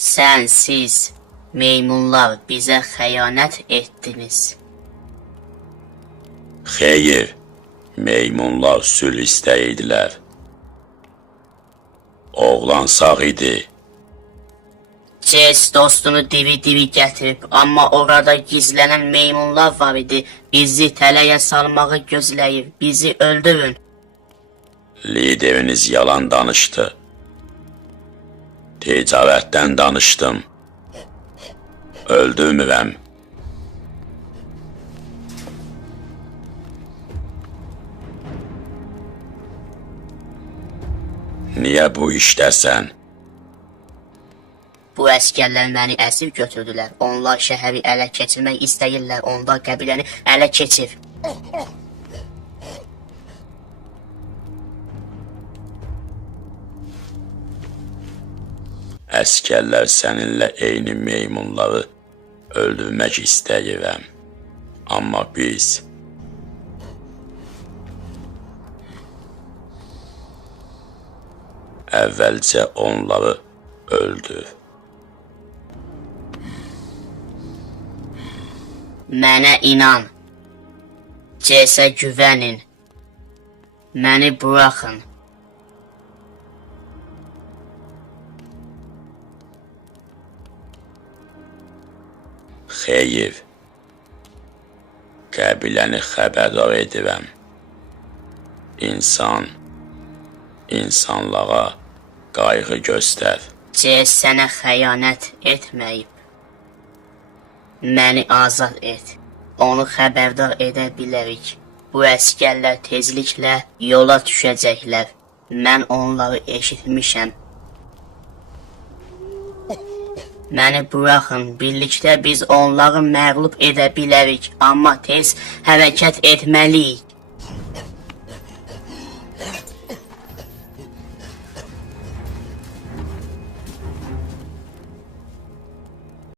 Sən, siz, meymunlar bizə xəyanət etdiniz. Xeyr, meymunlar sülh istəyirdilər. Oğlan sağ idi. Ces dostunu divi gətirib, amma orada gizlənən meymunlar var idi. Bizi tələyə salmağı gözləyib, bizi öldürün. Lideriniz yalan danışdı. Ticarətdən danışdım. Öldürmürəm. Niyə bu işdəsən? Bu əskərlər məni əsir götürdülər. Onlar şəhəri ələ keçirmək istəyirlər. Onlar qəbiləni ələ keçir. Əskərlər səninlə eyni meymunları öldürmək istəyirəm. Amma biz əvvəlcə onları öldür. Mənə inan. Cesə güvənin. Məni buraxın. Xeyr. Qəbiləni xəbərdar edirəm. İnsan, insanlığa qayğı göstər. Ces sənə xəyanət etməyib. Məni azad et. Onu xəbərdar edə bilərik. Bu əskərlər tezliklə yola düşəcəklər. Mən onları eşitmişəm. Məni buraxın, birlikdə biz onları məğlub edə bilərik, amma tez hərəkət etməliyik.